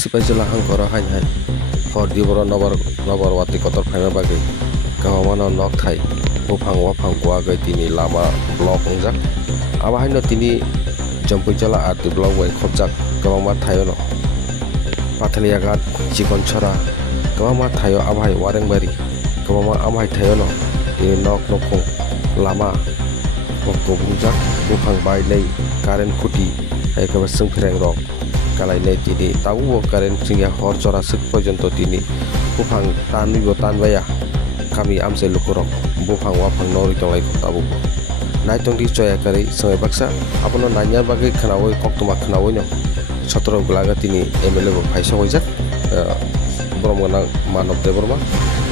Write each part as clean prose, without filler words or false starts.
Sipajula hangkoro hai hai hor diboro nobor wati kotor phaima bagi gawamano nok thai bufang wafang kuagai tini lama blok ungjak aba haino tini jampujala arti blok wai khobjak gawama thayono pathaliagat chikon chora gawama thayo abhai warengbari gawama amhai thayono tini nok nokung lama bokko bungjak bufang bai nei karen kuti hai kabar sengphreng rok kalai nei tini tabu karen singya hor chora sik porjonto tini bufang tanbibo tanbaya kami amse lukurok bufang wafang nori tonglai tabu naitong di choya kari sangai baksa apono nanya bagai khanawoi koktuma khanawoi no sotro gulaga tini MLA bo phaisa hoijak boromgana manov deborma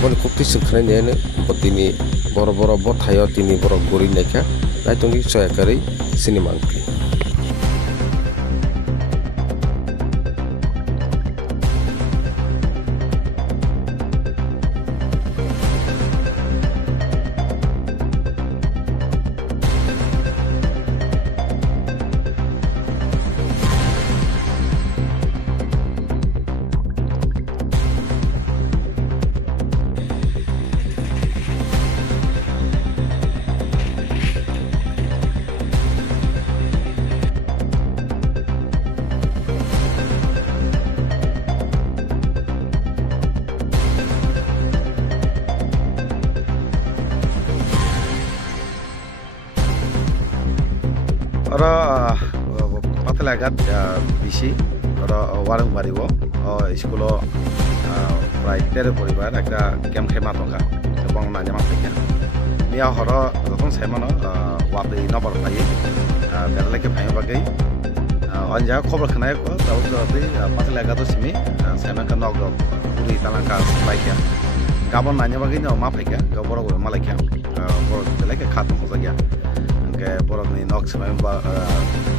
boni kukti singkhrai nene botini boro bo thayo tini borok guri naikha naitong di choya kari sini mangkli ora pathalagat bisi ora warung baribo schoolo প্রায় 13 পরিবার একটা ক্যাম্প খেমা টকা এবং নাজামা থেকে মিয়া হর যখন সেমানো ওয়াবি নবর পাই বেরলাকে ফাইম বাগৈ অনজা খবর খানায় কো দাও দাবি পাথলাগাত সিমি সেমাকা নগ পুরি তালাকা লাইকা গাবন নাজামা বাগৈ ন মা ফাইকা গবর মালাইকা বড় বেলাকে খাতম হজা গিয়া के बरकनि नक सबाय